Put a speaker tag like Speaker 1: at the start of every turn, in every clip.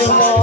Speaker 1: anymore.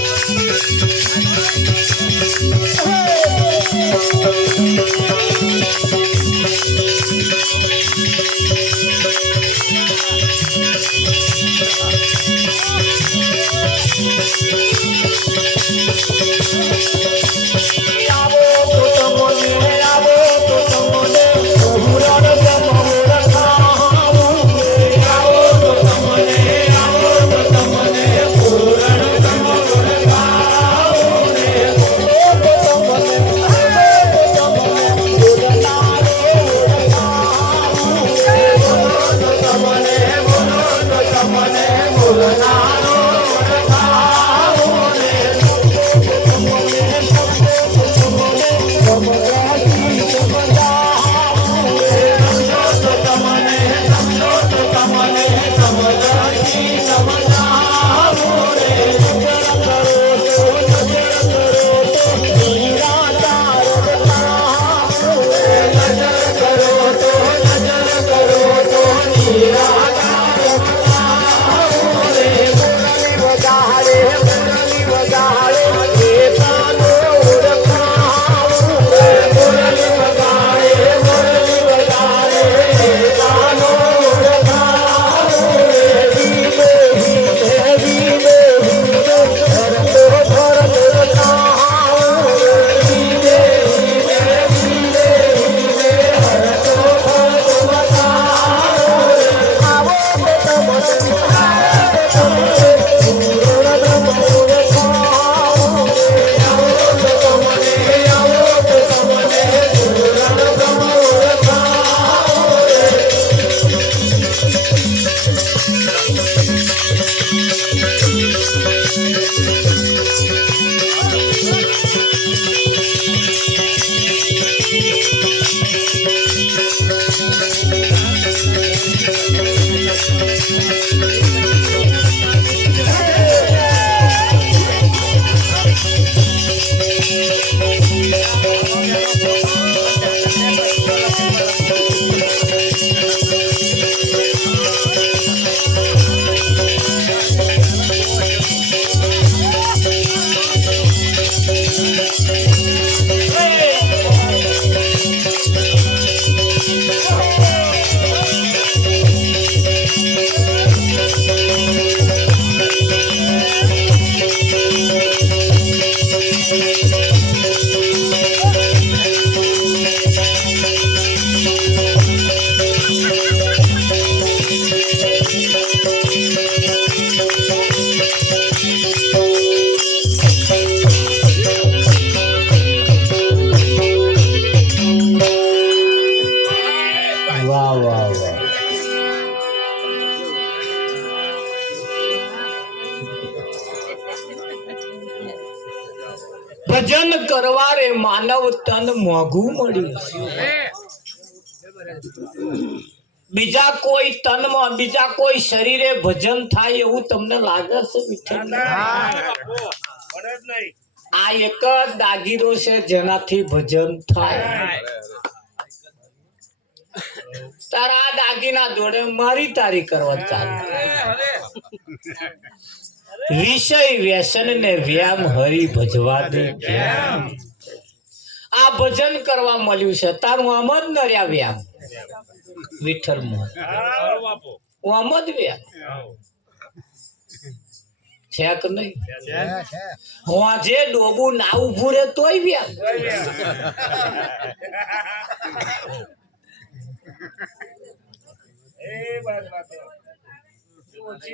Speaker 1: Música મોઘું મળ્યું. બીજા કોઈ તનમાં, બીજા કોઈ શરીરે ભજન થાય એવું તમને લાગે છે વિઠ્ઠલ આ એક જ દાગીરો છે જેનાથી ભજન થાય. તારા આ દાગીના જોડે મારી તારી કરવા ચાલુ. વિષય વ્યસન ને વ્યામ હરી ભજવા દે? આ ભજન કરવા મળ્યું છે. તારું આમ જ નર્યા વ્યામ. વિઠ્ઠલ મોહન. આમ જ વ્યામ. છે કે નહીં? હું જે ડોબું ના ઉભું રે તોય વ્યામ.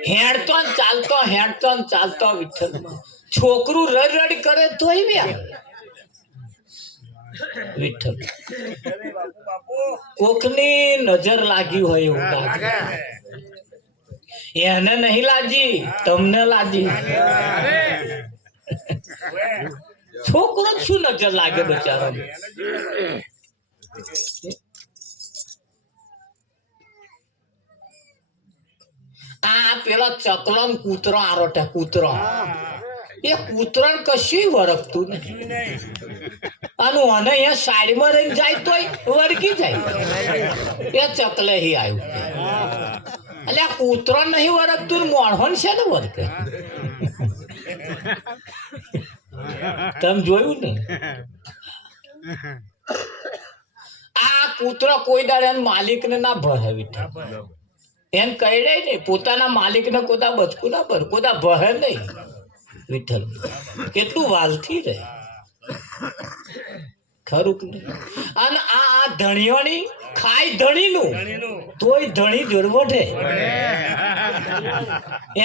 Speaker 1: હેડતો ચાલતો હેડતો ચાલતો વિઠ્ઠલ છોકરું રડ રડ કરે તોય વ્યામ. વિઠ્ઠલ. કોકની નજર લાગી હોય એવું લાગે. એને નહીં લાજી તમને લાજી છોકરો શું નજર લાગે બચારો આ પેલા ચકલો કૂતરો આરોટે કૂતરો. એ ઉતરાણ કશું વરખતું નહીં. અને અને અહીંયા સાઈડમાં રહીને જાય તોય વરકી જાય. એ ચકલે હી આવ્યું. એટલે આ કૂતરો નહીં વરખતું મોણહોન છે ને વરકે તમે જોયું ને? આ પુત્ર કોઈ દાડે માલિકને ના ભરે વિઠ્ઠલ એમ કહી રહી નહીં પોતાના માલિકને કોદા બચકું ના ભર કોદા ભરે નહીં. વિઠ્ઠલ. કેટલું વાલથી રહે. ખરું કે અને આ આ ધણિયાણી ખાય ધણીનું. તોય ધણી જોડવટે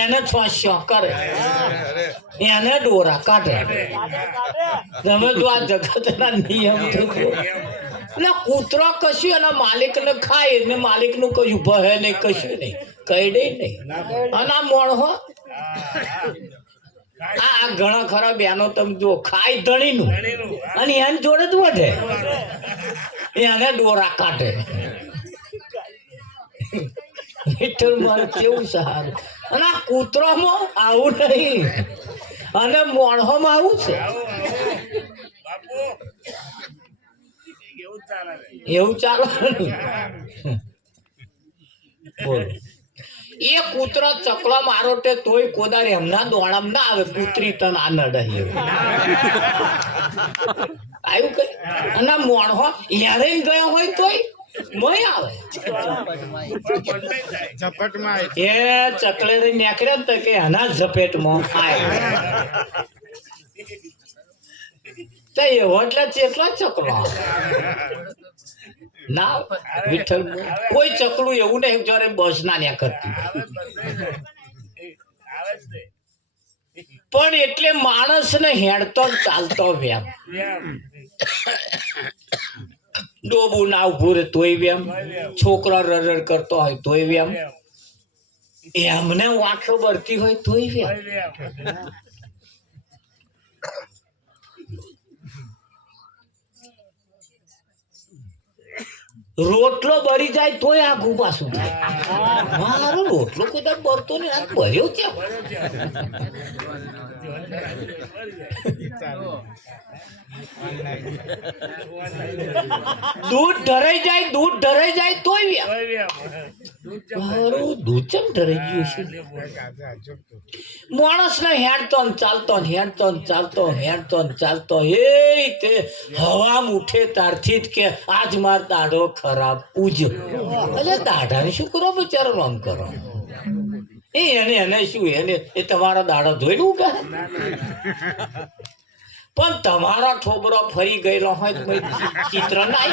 Speaker 1: એને છોસ્યો કરે. એને ડોરા કાઢે. તમે તો આ જગતના નિયમ તો. એટલે કૂતરો કશું એના માલિકને ખાય એટલે માલિકનું કશું ભહે નહીં, કશું નહીં. કઈડે નહીં અને આ મોણહો આ આ ઘણા ખરા બેનો તમે જો ખાય ધણીનું. અને એની જોડે જ વધે. એને ડોરા કાઢે. વિઠ્ઠલ મારે કેવું સારું. અને આ કૂતરામાં આવું નહીં. અને મોણહોમાં આવું છે. એવું ચાલે. બોલો. એ કૂતરો ચકલો મારો તે તોય કોદાર એમના દોણામ ના આવે, કૂતરી તન આ નડહી આવ્યું કે? અને મોણહો યારે ગયો હોય તોય મય આવે. એ ચકલે રે નીકળે ને તો કે એના ઝપેટમાં આય. તો એવો એટલે ચેટલો ચકલો. ના વિઠ્ઠલ કોઈ ચકલું એવું નહીં જ્યારે બસ ના ન્યા કરતી પણ એટલે માણસને હેડતો ને ચાલતો વ્યામ. ડોબું ના ઉભું રે તોય વ્યામ. છોકરો રરડ કરતો હોય તોય વ્યામ. એમને વાંખો બળતી હોય તોય વ્યામ. રોટલો બળી જાય તોય આ પાછું થાય મારો રોટલો કદાચ બળતો નહીં. આ ભર્યો છે. દૂધ ઢરાઈ જાય, દૂધ ઢરાઈ જાય તોય મારું દૂધ ચમ ઢરાઈ ગયું છે? માણસ ને હેડતો ચાલતો ને હેડતો ને ચાલતો, હેડતો ને ચાલતો. એ તે હવામ ઉઠે તારથી જ કે આજ માર દાઢો ખરાબ પૂજો એટલે દાઢાને શું કરો બિચારો આમ કરો. એ એને એને શું, એને, એ તમારા દાડો ધોઈને કે પણ તમારો ઠોબરો ફરી ગયેલો હોય તો ચિત્ર ના.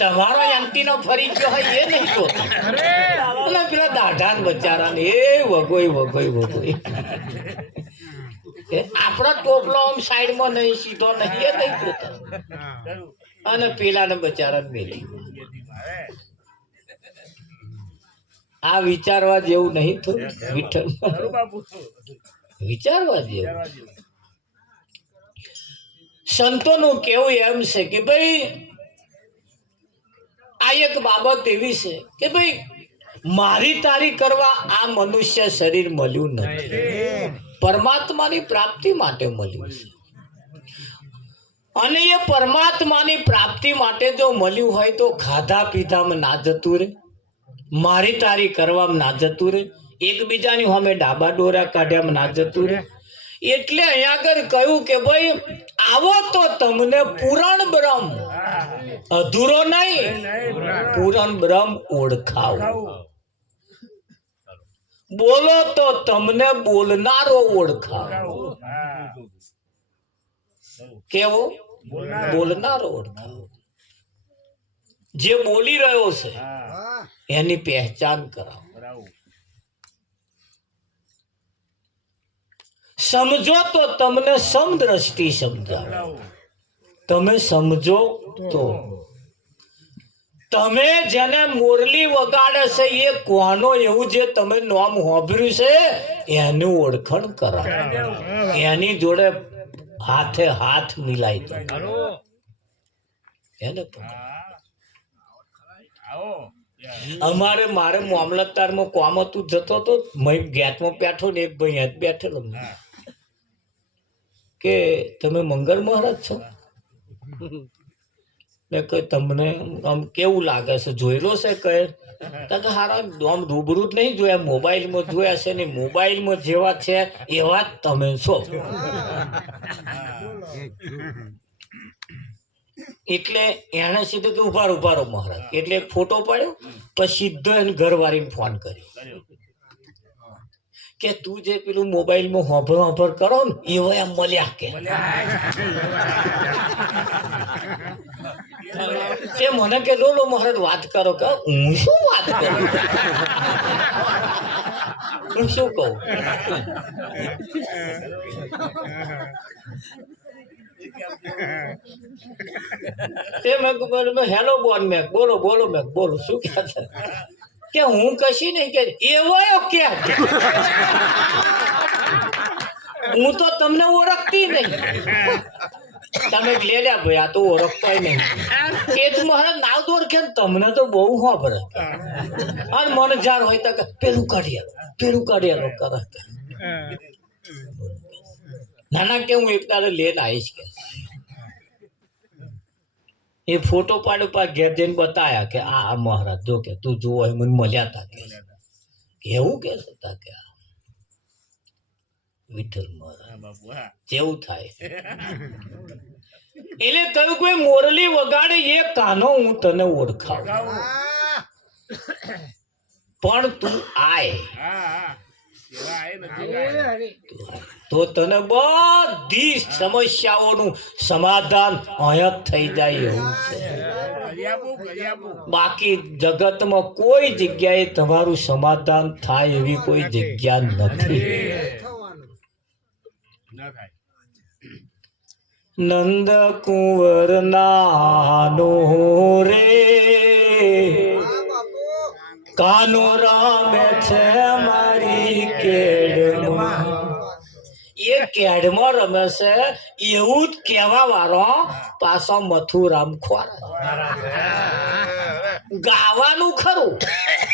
Speaker 1: તમારો એન્ટીનો ફરી ગયો હોય એ નહીં જોતો અને પેલા દાઢાન બચારાને એ વગોય વગોય વગોય આપણો ટોપલો આમ સાઈડમાં નહીં, સીધો નહીં, એ નહીં જોતો અને પેલાને બચારા મેલી. આ વિચારવા જેવું નહીં થયું વિઠ્ઠલ. વિચારવા જેવું. સંતોનું કેવું એમ છે કે ભાઈ આ એક બાબત એવી છે કે ભાઈ મારી તારી કરવા આ મનુષ્ય શરીર મળ્યું નથી. પરમાત્માની પ્રાપ્તિ માટે મળ્યું છે. અને એ પરમાત્માની પ્રાપ્તિ માટે જો મળ્યું હોય તો ખાધા પીધામાં ના જતું રે. મારી તારી કરવામાં ના જતું રે. એકબીજાની સામે ડાબા ડોરા કાઢ્યામાં ના જતું રે. એટલે અહીંયા આગળ કહ્યું કે ભાઈ, આવો તો તમને પૂરણ બ્રહ્મ. અધૂરો નહીં. પૂરણ બ્રહ્મ ઓળખાવ. બોલો તો તમને બોલનારો ઓળખાવ. કેવો? બોલનારો જે બોલી રહ્યો છે, એની પહેચાન કરાવો. સમજો તો તમને સમદ્રષ્ટિ સમજાવે. તમે સમજો તો. તમે જેને મોરલી વગાડે છે, એ કોનો એવું જે તમે નામ હોભર્યું છે, એનું ઓળખણ કરાવો. એની જોડે હાથે હાથ મિલાઈ દો એને અમારે મારે મામલતદારમાં કોમ હતું જતો તો ગેટમાં બેઠો ને એક ભાઈ હાથ બેઠેલો. કે તમે મંગળ મહારાજ છો? મેં કે તમને આમ કેવું લાગે છે? જોયેલો છે તો કે, હારા, આમ રૂબરૂ જ નહીં જોયા. મોબાઈલમાં જોયા છે ને મોબાઈલમાં જેવા છે એવા જ તમે છો. એટલે એણે સીધો કે ઉભાર ઉભારો મહારાજ. એટલે ફોટો પાડ્યો પછી સીધો એને ઘરવાળીને ફોન કર્યો. કે, તું જે પેલું મોબાઈલમાં હોભર હોભર કરો ને, એવો એમ મળ્યા કે. તે મને કે લો મહારાજ વાત કરો કે હું શું વાત કરું? હું શું કહું? તે મેં કીધું, હેલો બોલ મેં બોલો બોલો મેં બોલો શું કહે છે? કે હું કશી નહીં કે એવો કે હું તો તમને ઓળખતી નહીં. તમે લે લ્યા ભાઈ આ તો ઓળખતા નહીં. એક જ નાવ દોર ઓળખે તમને તો બહુ હોભરે અને મને જાણ હોય તો કે પેલું કાઢી આલો પેલું કાઢી આલો કરે. નાના કે હું એક તારે લઈને આવીશ કે. એ ફોટો પાડ્યો પા ઘેર જઈને બતાયા કે આ આ મહારાજ જો કે તું જોવો એ મને મળ્યા તા કે. કેવું કે છે તા કે આ. વિઠ્ઠલ મહારાજ. જેવું થાય. એટલે કહ્યું કોઈ મોરલી વગાડે એ કાનો હું તને ઓળખાવ. પણ તું આય. તો તને બધી સમસ્યાઓનું સમાધાન અહીંયા જ થઈ જાય એવું છે. બાકી જગતમાં કોઈ જગ્યાએ તમારું સમાધાન થાય એવી કોઈ જગ્યા નથી. નંદ કુંવર નાનો રે. કાનો રામે છે મારી કેડમાં. એ કેડમાં રમે છે, એવું જ કહેવા વાળો પાછો મથુરામ ખોર. ગાવાનું ખરું,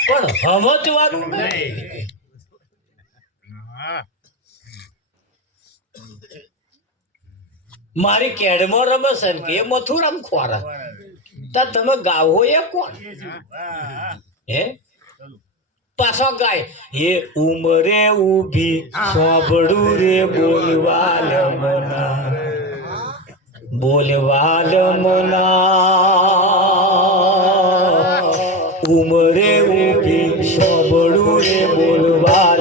Speaker 1: પણ હમજવાનું નહીં. મારી કેડમાં રમે છે કે મથુરામ ખોરા. તા તમે ગાવો એ કોણ? હે? પાછો ગાય. એ ઉમરે ઊભી સોંભળું રે બોલવાલ મના બોલવાલ મના ઉમરે ઊભી સોંભળું રે. બોલવાલ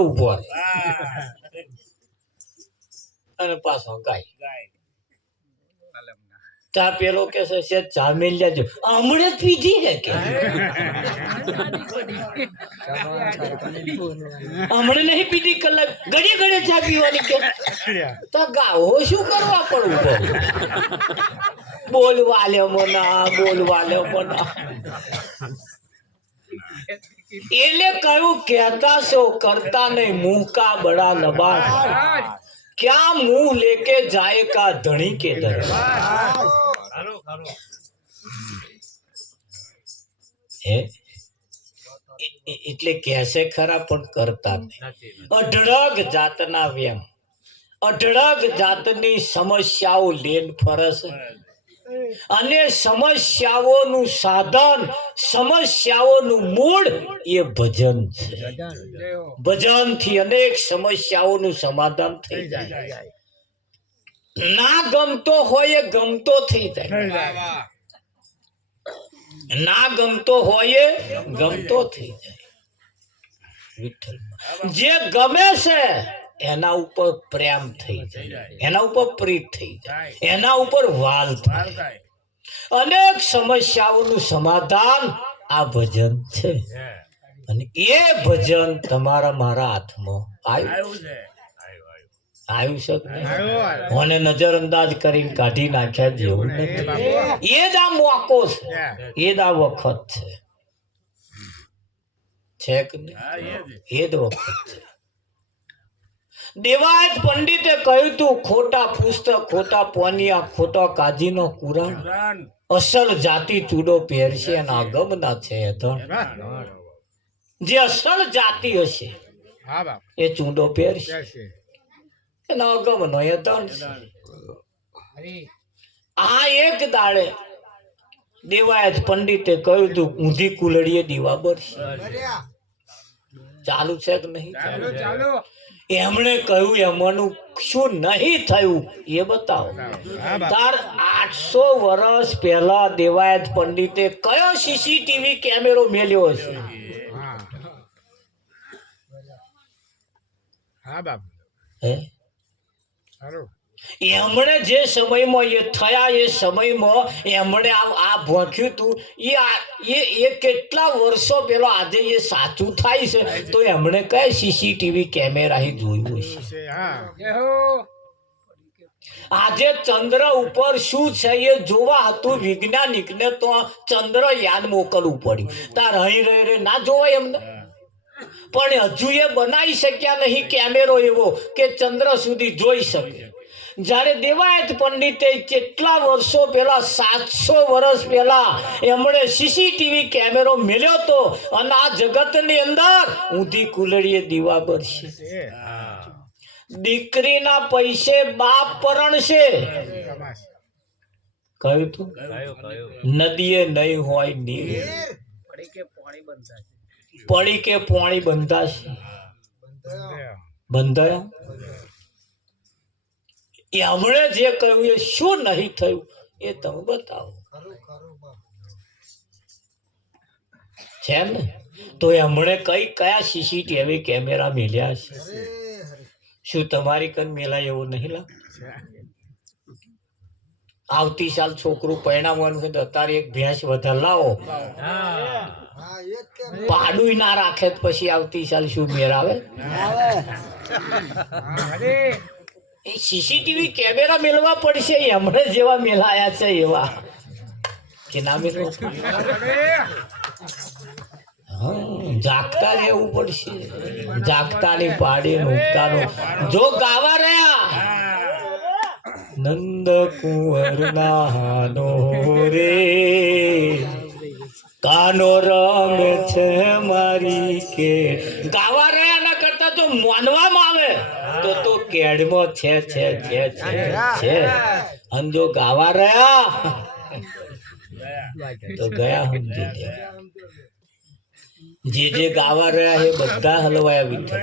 Speaker 1: ઉપર ઊભો રહે. અને પાછો ગાય. ચા પેલો કે છે "શેઠ, ચા મેલ લેજો. હમણે પીધી ને કે? હમણે નહીં પીધી કલાક ઘડી ઘડે ચા પીવાની કે? તો ગાવો શું કરવા પડવું બોલવા લે મના બોલ લે મના. એટલે કયું કેતા છો કરતા નહીં મુંહ કા બડા લબાડ ક્યાં મુંહ લેકે જાય કા ધણી કે એટલે કેસે ખરા પણ કરતા નહીં. અઢળક જાતના વ્યમ અઢળક જાતની સમસ્યાઓ લેન ફરસ અને સમસ્યાઓનું સાધન સમસ્યાઓનું મૂળ એ ભજન છે. ભજનથી અનેક સમસ્યાઓનું સમાધાન થઈ જાય. ના ગમતો હોય એ ગમતો થઈ જાય. ના ગમતો હોય એ ગમતો થઈ જાય. વિઠ્ઠલ જે ગમે છે એના ઉપર પ્રેમ થઈ જાય. એના ઉપર પ્રીત થઈ જાય. એના ઉપર વાલ થાય. અનેક સમસ્યાઓનું સમાધાન આ ભજન છે. અને એ ભજન તમારા મારા હાથમાં આવ્યું આવ્યું છે. કે નજર મને નજરઅંદાજ કરીને કાઢી નાખ્યા જેવું નથી. એ જ આ મોકો છે. એ જ આ વખત છે. છે કે નહીં? એ જ વખત છે. દેવાયત પંડિતે કહ્યું તું ખોટા પુસ્તક ખોટા પોનિયા ખોટા કાજીનો કુરાણ અસલ જાતિ ચૂડો પહેરશે એના અગમના છે જે અસલ જાતિ હશે એ ચૂંડો પહેરશે. એના અગમનો એ
Speaker 2: ધન
Speaker 1: આ એક દાડે દેવાયત પંડિતે કહ્યું તું ઊંધી કુલડીએ દીવા બરશે ચાલુ છે કે નહીં?
Speaker 2: ચાલો ચાલો.
Speaker 1: એમણે કહ્યું એમાંનું શું નહીં થયું. એ બતાવો. તાર આઠસો વર્ષ પહેલા દેવાયત પંડિતે કયો સીસીટીવી કેમેરો મેલ્યો
Speaker 2: હા. હા બાપ.
Speaker 1: હે?
Speaker 2: સારું
Speaker 1: એમણે જે સમયમાં એ થયા એ સમયમાં એમણે આ ભોખ્યું હતું એ આ- એ એ કેટલા વર્ષો પેલો આજે એ સાચું થાય છે? તો એમણે કઈ સીસીટીવી કેમેરા જોયું
Speaker 2: છે
Speaker 1: આજે ચંદ્ર ઉપર શું છે એ જોવા હતું વૈજ્ઞાનિકને તો ચંદ્ર યાદ મોકલવું પડ્યું. તાર રહી રહી રહી ના જોવાય એમને પણ હજુ એ બનાવી શક્યા નહીં કેમેરો એવો કે ચંદ્ર સુધી જોઈ શકે. જ્યારે દેવાયત પંડિતે કેટલા વર્ષો પહેલા, સાતસો વર્ષ પહેલા એમણે સીસીટીવી કેમેરો મેળ્યો તો અને આ જગતની અંદર ઊંધી કુલડીએ દીવા બરશે દીકરીના પૈસે બાપ પરણશે. કહ્યું તું? નદીએ નહીં હોય નીર. પડી કે પોણી બંધાશે. બંધાયા? એ હમણે જે કહ્યું એ શું નહીં થયું એ તમે બતાવો. છે ને? તો એમણે કઈ કયા સીસીટીવી કેમેરા મેલ્યા છે? શું તમારી કન મેલાય એવું નહીં લાગ? આવતી સાલ છોકરું પરિણામવાનું છે તો અત્યારે એક ભેંસ વધારે લાવો. પાડું ના રાખે પછી આવતી સાલ શું મેળ આવે. એ સીસીટીવી કેમેરા મેળવા પડશે એમણે જેવા મેલાયા છે એવા. કે ના મેળવો? જાગતા રહેવું પડશે. જાગતાની પાડી ઊંઘતાનું જો ગાવા રહ્યા, નંદ કુંવર નાનો રે. કાનો રંગ છે મારી કે. ગાવા રહ્યા ના કરતા તો માનવામાં આવે. તો તો કેડમાં છે છે છે છે છે. અને જો ગાવા રહ્યા? તો ગયા સમજી દે જે જે ગાવા રહ્યા એ બધા હલવાયા વિઠ્ઠલ.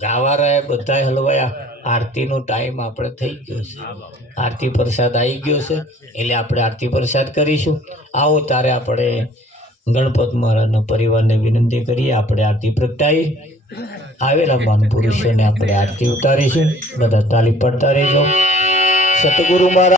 Speaker 1: ગાવા રહ્યા બધા હલવાયા. આરતીનો ટાઈમ આપણે થઈ ગયો છે. આરતી પ્રસાદ આવી ગયો છે. એટલે આપણે આરતી પ્રસાદ કરીશું. આવો તારે આપણે ગણપત મહારાજના પરિવારને વિનંતી કરીએ. આપણે આરતી પ્રગટાવી આવેલા માન પુરુષોને આપણે આરતી ઉતારીશું બધા તાલી પડતા રહેજો. સતગુરુ મહારાજ